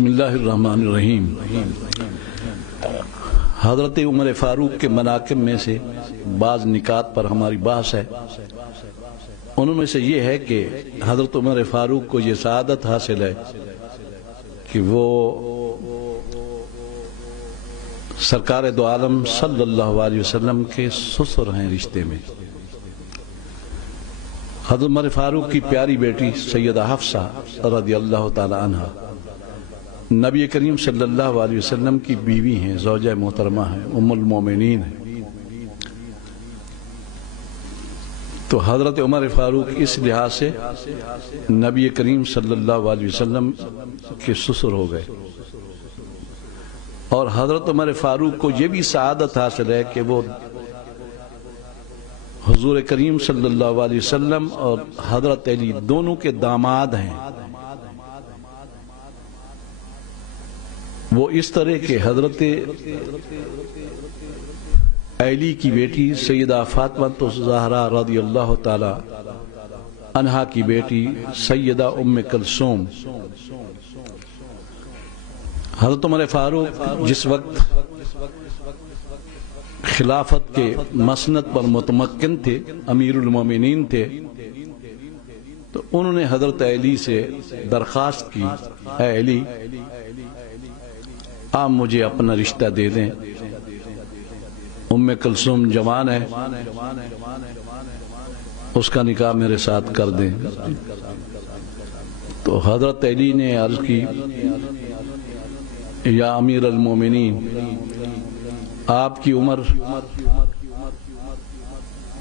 بسم اللہ الرحمن الرحیم۔ حضرت عمر فاروق کے مناقب میں سے بعض نکات پر ہماری بحث ہے۔ انہوں میں سے یہ ہے کہ حضرت عمر فاروق کو یہ سعادت حاصل ہے کہ وہ سرکار دو عالم صلی اللہ علیہ وسلم کے سسر ہیں رشتے میں۔ حضرت عمر فاروق کی پیاری بیٹی سیدہ حفصہ رضی اللہ تعالی عنہ نبی کریم صلی اللہ علیہ وسلم کی بیوی ہیں، زوجہ محترمہ ہیں، ام المومنین ہیں۔ تو حضرت عمر فاروق اس لحاظ سے نبی کریم صلی اللہ علیہ وسلم کے سسر ہو گئے، اور حضرت عمر فاروق کو یہ بھی سعادت حاصل ہے کہ وہ حضور کریم صلی اللہ علیہ وسلم اور حضرت علی دونوں کے داماد ہیں۔ وہ اس طرح کہ حضرت علی کی بیٹی سیدہ فاطمہ الزہرا رضی اللہ تعالی عنہا کی بیٹی سیدہ ام کلثوم، حضرت عمر فاروق جس وقت خلافت کے مسند پر متمکن تھے، امیر المومنین تھے، تو انہوں نے حضرت علی سے درخواست کی، اے علی آپ مجھے اپنا رشتہ دے دیں، ام کلثوم جوان ہے، اس کا نکاح میرے ساتھ کر دیں۔ تو حضرت علی نے عرض کی، یا امیر المومنین آپ کی عمر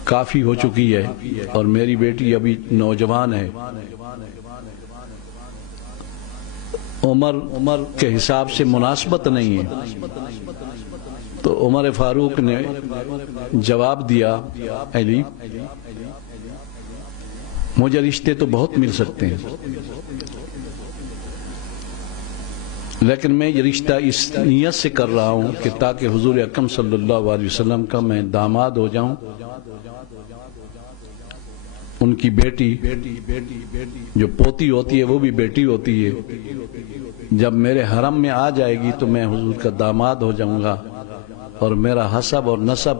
کافی ہو چکی ہے اور میری بیٹی ابھی نوجوان ہے، عمر کے حساب سے مناسبت نہیں ہے۔ تو عمر فاروق نے جواب دیا، علی مجھے رشتے تو بہت مل سکتے ہیں، لیکن میں یہ رشتہ اس نیت سے کر رہا ہوں کہ تاکہ حضور اکرم صلی اللہ علیہ وسلم کا میں داماد ہو جاؤں، ان کی بیٹی جو پوتی ہوتی ہے وہ بھی بیٹی ہوتی ہے، جب میرے حرم میں آ جائے گی تو میں حضور کا داماد ہو جاؤں گا، اور میرا حسب اور نسب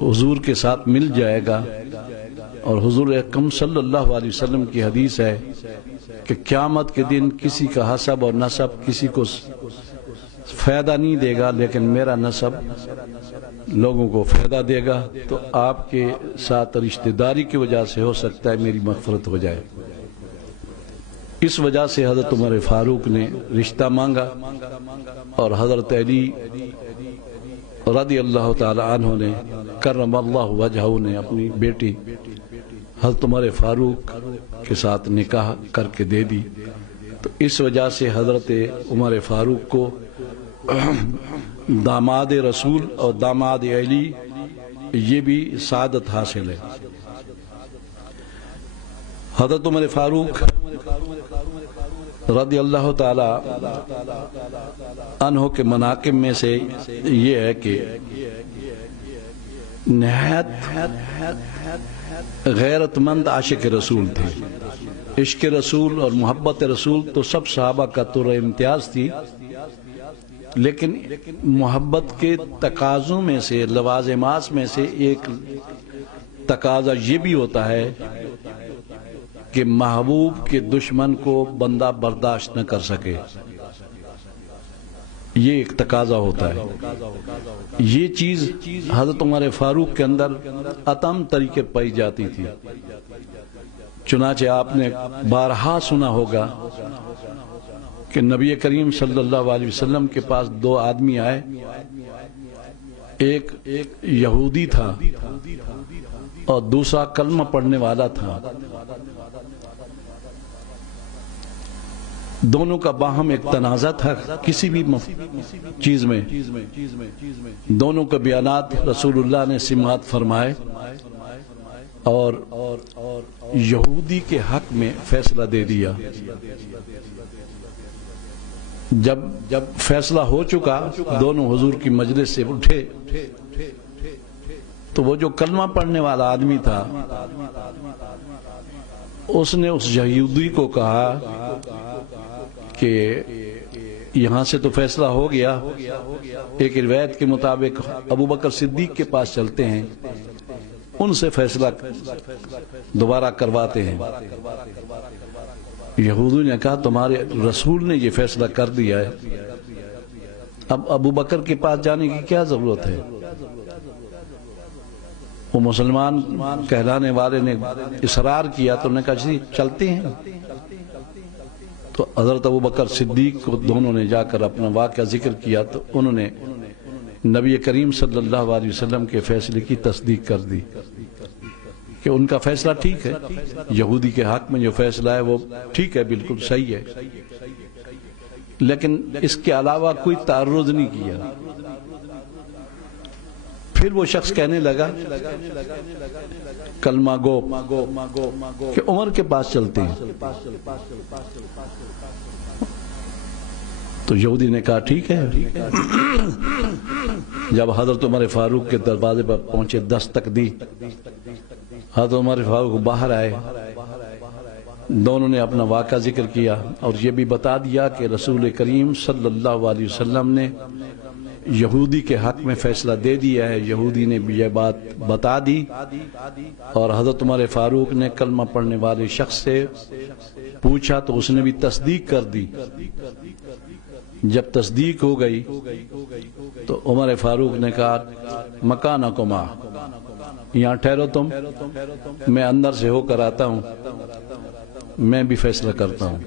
حضور کے ساتھ مل جائے گا۔ اور حضور اکرم صلی اللہ علیہ وسلم کی حدیث ہے کہ قیامت کے دن کسی کا حسب اور نسب کسی کو فائدہ نہیں دے گا، لیکن میرا نسب لوگوں کو فائدہ دے گا۔ تو آپ کے ساتھ رشتہ داری کی وجہ سے ہو سکتا ہے میری مغفرت ہو جائے۔ اس وجہ سے حضرت عمر فاروق نے رشتہ مانگا، اور حضرت علی رضی اللہ تعالی عنہ نے کرم اللہ وجہہ نے اپنی بیٹی حضرت عمر فاروق کے ساتھ نکاح کر کے دے دی۔ تو اس وجہ سے حضرت عمر فاروق کو داماد رسول اور داماد علی یہ بھی سعادت حاصل ہے۔ حضرت عمر فاروق رضی اللہ تعالی عنہ کے مناقب میں سے یہ ہے کہ نہایت غیرت مند عاشق رسول تھے۔ عشق رسول اور محبت رسول تو سب صحابہ کا طور امتیاز تھی، لیکن محبت کے تقاضوں میں سے، لوازمات میں سے ایک تقاضا یہ بھی ہوتا ہے کہ محبوب کے دشمن کو بندہ برداشت نہ کر سکے، یہ ایک تقاضا ہوتا ہے۔ یہ چیز حضرت عمر فاروق کے اندر اتم طریقے پائی جاتی تھی۔ چنانچہ آپ نے بارہا سنا ہوگا کہ نبی کریم صلی اللہ علیہ وسلم کے پاس دو آدمی آئے، ایک یہودی تھا اور دوسرا کلمہ پڑھنے والا تھا۔ دونوں کا باہم ایک تنازع تھا کسی بھی چیز میں، دونوں کے بیانات رسول اللہ نے سماعت فرمائے اور یہودی کے حق میں فیصلہ دے دیا۔ جب فیصلہ ہو چکا، دونوں حضور کی مجلس سے اٹھے، تو وہ جو کلمہ پڑھنے والا آدمی تھا اس نے اس یہودی کو کہا کہ یہاں سے تو فیصلہ ہو گیا، ایک روایت کے مطابق ابو بکر صدیق کے پاس چلتے ہیں، ان سے فیصلہ دوبارہ کرواتے ہیں۔ یہودیوں نے کہا تمہارے رسول نے یہ فیصلہ کر دیا ہے، اب ابو بکر کے پاس جانے کی کیا ضرورت ہے؟ وہ مسلمان کہلانے والے نے اصرار کیا تو انہوں نے کہا جی چلتے ہیں۔ تو حضرت ابو بکر صدیق کو دونوں نے جا کر اپنا واقعہ ذکر کیا تو انہوں نے نبی کریم صلی اللہ علیہ وسلم کے فیصلے کی تصدیق کر دی کہ ان کا فیصلہ ٹھیک ہے، یہودی کے حق میں جو فیصلہ ہے وہ ٹھیک ہے، بالکل صحیح ہے، لیکن اس کے علاوہ کوئی تعرض نہیں کیا۔ پھر وہ شخص کہنے لگا کلمہ گو کہ عمر کے پاس چلتے ہیں، تو یہودی نے کہا ٹھیک ہے۔ جب حضرت عمر فاروق کے دروازے پر پہنچے، دستک دی، حضرت عمر فاروق باہر آئے، دونوں نے اپنا واقعہ ذکر کیا اور یہ بھی بتا دیا کہ رسول کریم صلی اللہ علیہ وسلم نے یہودی کے حق میں فیصلہ دے دیا ہے۔ یہودی نے بھی یہ بات بتا دی اور حضرت عمر فاروق نے کلمہ پڑھنے والے شخص سے پوچھا تو اس نے بھی تصدیق کر دی۔ جب تصدیق ہو گئی تو عمر فاروق نے کہا مکانکما، یہاں ٹھہرو تم، میں اندر سے ہو کر آتا ہوں، میں بھی فیصلہ کرتا ہوں۔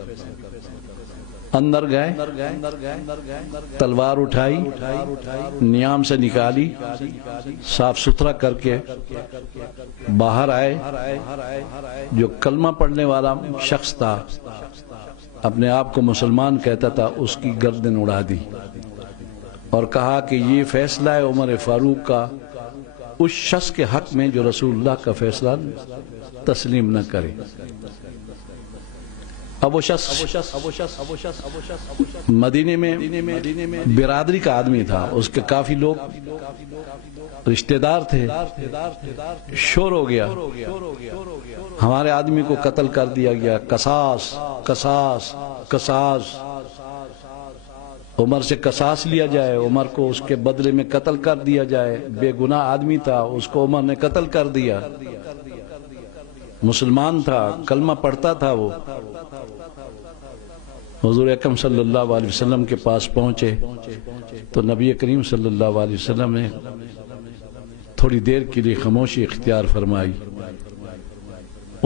اندر گئے، تلوار اٹھائی، نیام سے نکالی، صاف ستھرا کر کے باہر آئے۔ جو کلمہ پڑھنے والا شخص تھا، اپنے آپ کو مسلمان کہتا تھا، اس کی گردن اڑا دی اور کہا کہ یہ فیصلہ ہے عمر فاروق کا اس شخص کے حق میں جو رسول اللہ کا فیصلہ تسلیم نہ کرے۔ اب وہ شخص مدینے میں برادری کا آدمی تھا، اس کے کافی لوگ رشتہ دار تھے، شور ہو گیا، ہمارے آدمی کو قتل کر دیا گیا، قصاص قصاص قصاص، عمر سے قصاص لیا جائے، عمر کو اس کے بدلے میں قتل کر دیا جائے۔ بے گناہ آدمی تھا، اس کو عمر نے قتل کر دیا، مسلمان تھا، کلمہ پڑھتا تھا۔ وہ حضور اکرم صلی اللہ علیہ وسلم کے پاس پہنچے تو نبی کریم صلی اللہ علیہ وسلم نے تھوڑی دیر کے لیے خاموشی اختیار فرمائی،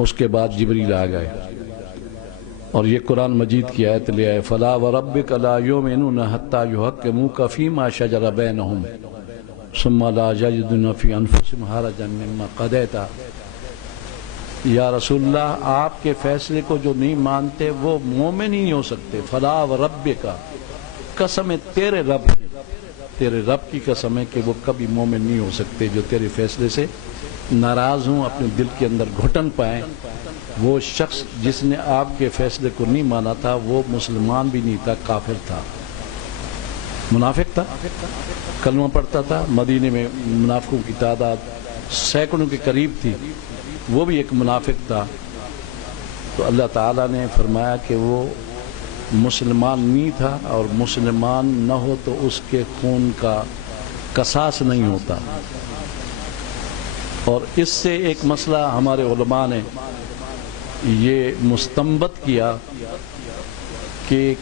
اس کے بعد جبریل آ گئے اور یہ قرآن مجید کی آیت لے آئے، فلا وربک لا یؤمنون حتی یحکموک فیما شجر بینہم ثم لا یجدون فی انفسہم حرجا مما قضیت۔ یا رسول اللہ، آپ کے فیصلے کو جو نہیں مانتے وہ مومن ہی نہیں ہو سکتے۔ فلا وربک، قسم ہے تیرے رب کی قسم ہے کہ وہ کبھی مومن نہیں ہو سکتے۔ جو تیرے فیصلے سے ناراض ہوں، اپنے دل کے اندر گھٹن پائیں۔ وہ شخص جس نے آپ کے فیصلے کو نہیں مانا تھا وہ مسلمان بھی نہیں تھا، کافر تھا، منافق تھا، کلمہ پڑھتا تھا۔ مدینے میں منافقوں کی تعداد سینکڑوں کے قریب تھی، وہ بھی ایک منافق تھا۔ تو اللہ تعالیٰ نے فرمایا کہ وہ مسلمان نہیں تھا، اور مسلمان نہ ہو تو اس کے خون کا قصاص نہیں ہوتا۔ اور اس سے ایک مسئلہ ہمارے علماء نے یہ مستنبط کیا کہ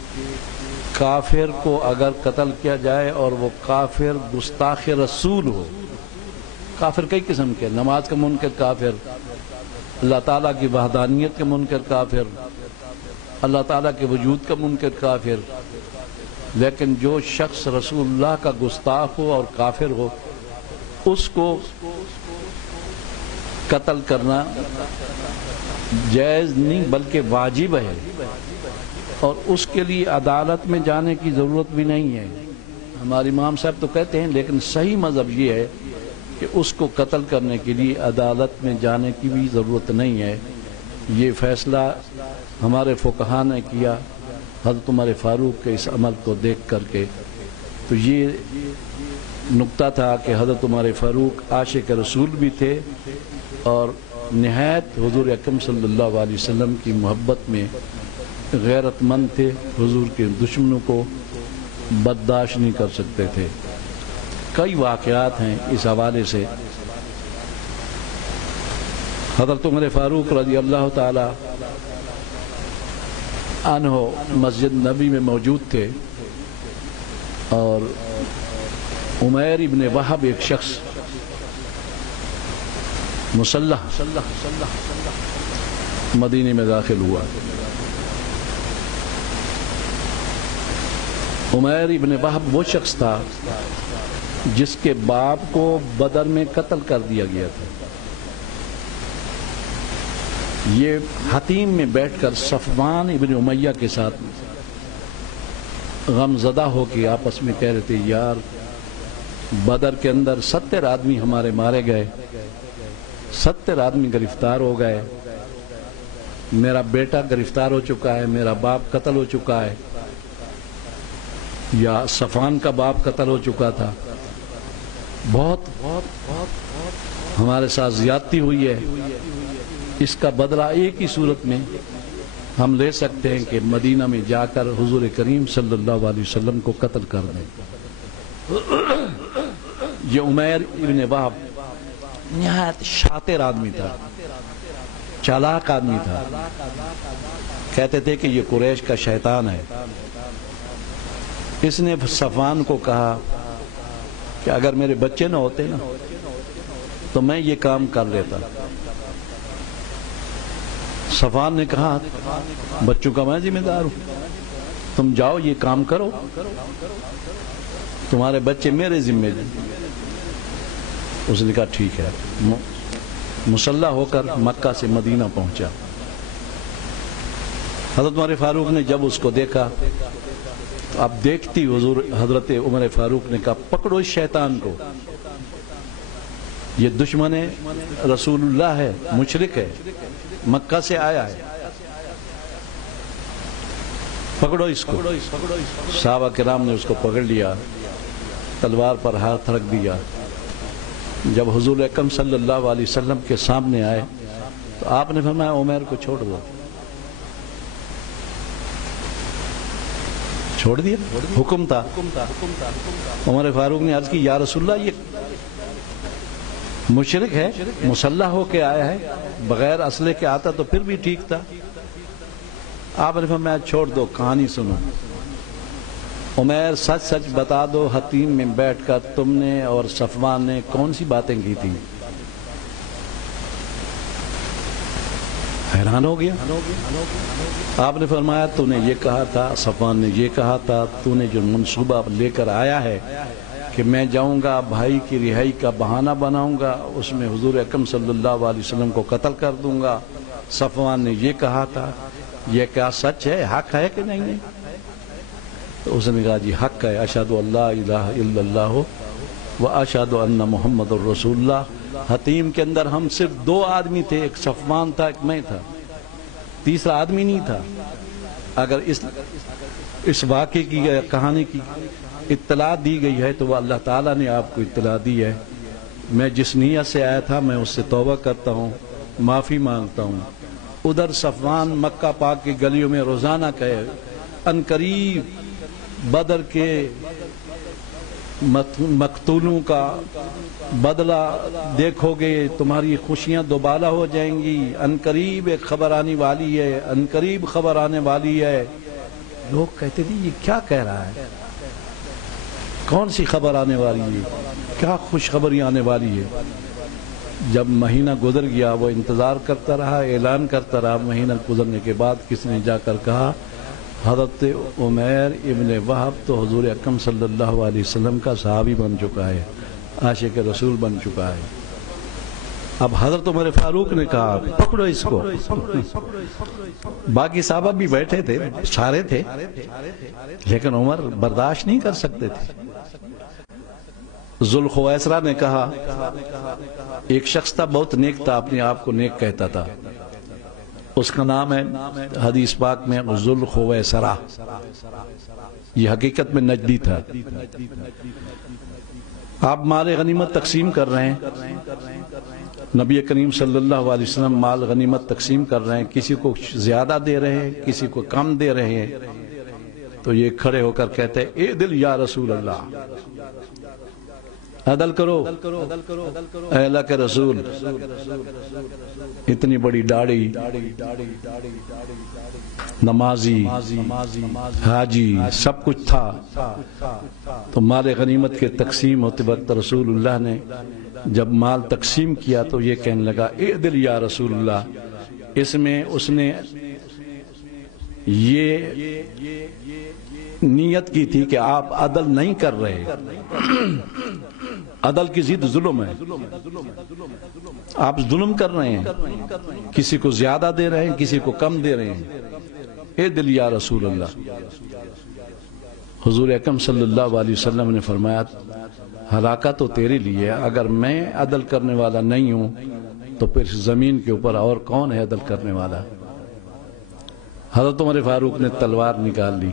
کافر کو اگر قتل کیا جائے اور وہ کافر گستاخ رسول ہو، کافر کئی قسم کے، نماز کا منکر کافر، اللہ تعالیٰ کی وحدانیت کا منکر کافر، اللہ تعالیٰ کے وجود کا منکر کافر، لیکن جو شخص رسول اللہ کا گستاخ ہو اور کافر ہو اس کو قتل کرنا جائز نہیں بلکہ واجب ہے، اور اس کے لیے عدالت میں جانے کی ضرورت بھی نہیں ہے۔ ہمارے امام صاحب تو کہتے ہیں، لیکن صحیح مذہب یہ ہے کہ اس کو قتل کرنے کے لیے عدالت میں جانے کی بھی ضرورت نہیں ہے۔ یہ فیصلہ ہمارے فقہاء نے کیا حضرت عمر فاروق کے اس عمل کو دیکھ کر کے۔ تو یہ نقطہ تھا کہ حضرت عمر فاروق عاشق رسول بھی تھے اور نہایت حضور اکرم صلی اللہ علیہ وسلم کی محبت میں غیرت مند تھے، حضور کے دشمنوں کو برداشت نہیں کر سکتے تھے۔ کئی واقعات ہیں اس حوالے سے۔ حضرت عمر فاروق رضی اللہ تعالی عنہ مسجد نبی میں موجود تھے، اور عمیر ابن وہب ایک شخص مسلح مدینے میں داخل ہوا۔ عمیر ابن وہب وہ شخص تھا جس کے باپ کو بدر میں قتل کر دیا گیا تھا۔ یہ حتیم میں بیٹھ کر صفوان ابن امیہ کے ساتھ غم زدہ ہو کے آپس میں کہہ رہے تھے، یار بدر کے اندر 70 آدمی ہمارے مارے گئے، 70 آدمی گرفتار ہو گئے، میرا بیٹا گرفتار ہو چکا ہے، میرا باپ قتل ہو چکا ہے، یا صفوان کا باپ قتل ہو چکا تھا، بہت ہمارے ساتھ زیادتی ہوئی ہے، اس کا بدلہ ایک ہی صورت میں ہم لے سکتے ہیں کہ مدینہ میں جا کر حضور کریم صلی اللہ علیہ وسلم کو قتل کر دیں۔ یہ عمیر ابن وہب نہایت شاطر آدمی تھا، چالاک آدمی تھا۔ کہتے تھے کہ یہ قریش کا شیطان ہے۔ اس نے صفوان کو کہا کہ اگر میرے بچے نہ ہوتے نا تو میں یہ کام کر لیتا۔ صفوان نے کہا بچوں کا میں ذمہ دار ہوں، تم جاؤ یہ کام کرو، تمہارے بچے میرے ذمہ دیں۔ اس نے کہا ٹھیک ہے، مسلح ہو کر مکہ سے مدینہ پہنچا۔ حضرت عمر فاروق نے جب اس کو دیکھا تو اب دیکھتی حضور حضرت عمر فاروق نے کہا پکڑو اس شیطان کو، یہ دشمن رسول اللہ ہے، مشرک ہے، مکہ سے آیا ہے، پکڑو اس کو۔ صحابہ کرام نے اس کو پکڑ لیا، تلوار پر ہاتھ رکھ دیا۔ جب حضور اکرم صلی اللہ علیہ وسلم کے سامنے آئے تو آپ نے فرمایا عمر کو چھوڑ دو۔ چھوڑ دیا، حکم تھا۔ عمر فاروق نے عرض کی یا رسول اللہ یہ مشرک ہے، مسلح ہو کے آیا ہے، بغیر اسلحے کے آتا تو پھر بھی ٹھیک تھا۔ آپ نے فرمایا چھوڑ دو، کہانی سنو۔ عمر سچ سچ بتا دو، حتیم میں بیٹھ کر تم نے اور صفوان نے کون سی باتیں کی تھی؟ حیران ہو گیا۔ آپ نے فرمایا تو نے یہ کہا تھا، صفوان نے یہ کہا تھا، تو نے جو منصوبہ لے کر آیا ہے کہ میں جاؤں گا بھائی کی رہائی کا بہانہ بناؤں گا، اس میں حضور اکرم صلی اللہ علیہ وسلم کو قتل کر دوں گا۔ صفوان نے یہ کہا تھا، یہ کیا سچ ہے، حق ہے کہ نہیں ہے؟ تو اس نے کہا جی حق ہے، اشہد ان لا الہ الا اللہ و اشہد ان محمد الرسول اللہ۔ حتیم کے اندر ہم صرف 2 آدمی تھے، ایک صفوان تھا، ایک میں تھا، تیسرا آدمی نہیں تھا۔ اگر اس واقعے کی کہانی کی اطلاع دی گئی ہے تو وہ اللہ تعالیٰ نے آپ کو اطلاع دی ہے۔ میں جس نیت سے آیا تھا میں اس سے توبہ کرتا ہوں، معافی مانگتا ہوں۔ ادھر صفوان مکہ پاک کی گلیوں میں روزانہ کہے ان قریب بدر کے مقتولوں کا بدلہ دیکھو گے، تمہاری خوشیاں دوبالا ہو جائیں گی، ان قریب ایک خبر آنے والی ہے، ان قریب خبر آنے والی ہے۔ لوگ کہتے تھے یہ کیا کہہ رہا ہے، کون سی خبر آنے والی ہے، کیا خوشخبری آنے والی ہے؟ جب مہینہ گزر گیا وہ انتظار کرتا رہا، اعلان کرتا رہا۔ مہینہ گزرنے کے بعد کسی نے جا کر کہا حضرت عمیر ابن وہب تو حضور اکرم صلی اللہ علیہ وسلم کا صحابی بن چکا ہے، عاشق رسول بن چکا ہے۔ اب حضرت عمر فاروق نے کہا پکڑو اس کو۔ باقی صحابہ بھی بیٹھے تھے، سارے تھے، لیکن عمر برداشت نہیں کر سکتے تھے۔ ذوالخویسرہ نے کہا، ایک شخص تھا بہت نیک تھا، اپنے آپ کو نیک کہتا تھا، اس کا نام ہے حدیث پاک میں ذوالخویسرہ، یہ حقیقت میں نجدی تھا۔ آپ مال غنیمت تقسیم کر رہے ہیں، نبی کریم صلی اللہ علیہ وسلم مال غنیمت تقسیم کر رہے ہیں، کسی کو زیادہ دے رہے ہیں، کسی کو کم دے رہے ہیں، تو یہ کھڑے ہو کر کہتے ہیں اے دل یا رسول اللہ، عدل کرو اے اللہ کے رسول۔ اتنی بڑی داڑھی، نمازی، حاجی، سب کچھ تھا، تو مال غنیمت کے تقسیم ہوتے وقت رسول اللہ نے جب مال تقسیم کیا تو یہ کہنے لگا اے دل یا رسول اللہ۔ اس میں اس نے یہ نیت کی تھی کہ آپ عدل نہیں کر رہے، عدل کی ضد ظلم ہے، آپ ظلم کر رہے ہیں، کسی کو زیادہ دے رہے ہیں، کسی کو کم دے رہے ہیں، اے دل یا رسول اللہ۔ حضور اکرم صلی اللہ علیہ وسلم نے فرمایا ہلاکت تو تیرے لیے ہے، اگر میں عدل کرنے والا نہیں ہوں تو پھر زمین کے اوپر اور کون ہے عدل کرنے والا؟ حضرت عمر فاروق نے تلوار نکال لی،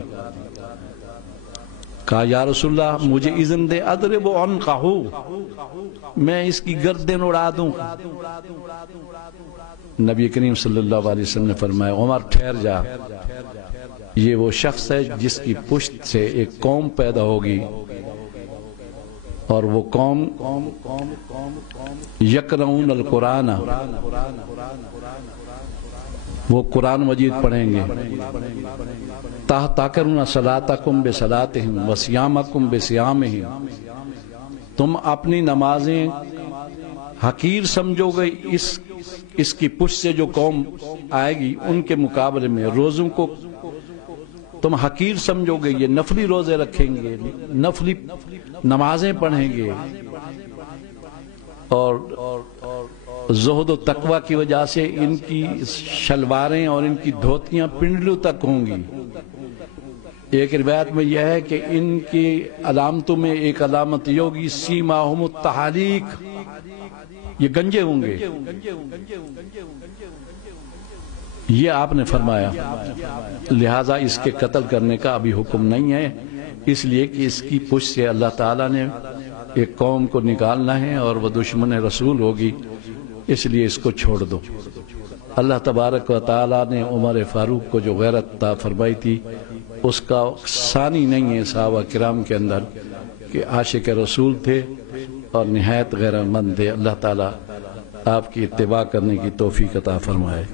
کہا یا رسول اللہ مجھے اذن دے اضرب عنقہ، میں اس کی گردن اڑا دوں۔ نبی کریم صلی اللہ علیہ وسلم نے فرمایا عمر ٹھہر جا، یہ وہ شخص ہے جس کی پشت سے ایک قوم پیدا ہوگی، اور وہ قوم یقرؤون القرآن، وہ قرآن مجید پڑھیں گے، تحتقرون صلاتکم بصلاتہم وصیامکم بصیامہم، تم اپنی نمازیں حقیر سمجھو گے اس کی پشت سے جو قوم آئے گی ان کے مقابلے میں، روزوں کو تم حقیر سمجھو گے، یہ نفلی روزے رکھیں گے، نفلی نمازیں پڑھیں گے، اور زہد و تقوی کی وجہ سے ان کی شلواریں اور ان کی دھوتیاں پنڈلوں تک ہوں گی۔ ایک روایت میں یہ ہے کہ ان کی علامتوں میں ایک علامت یہ ہوگی سیماہم التحالیق، یہ گنجے ہوں گے۔ یہ آپ نے فرمایا، لہٰذا اس کے قتل کرنے کا ابھی حکم نہیں ہے، اس لیے کہ اس کی پشت سے اللہ تعالیٰ نے ایک قوم کو نکالنا ہے اور وہ دشمن رسول ہوگی، اس لیے اس کو چھوڑ دو۔ اللہ تبارک و تعالیٰ نے عمر فاروق کو جو غیرت عطا فرمائی تھی اس کا ثانی نہیں ہے صحابہ کرام کے اندر کہ عاشق رسول تھے اور نہایت غیرت مند تھے۔ اللہ تعالیٰ آپ کی اتباع کرنے کی توفیق عطا فرمائے۔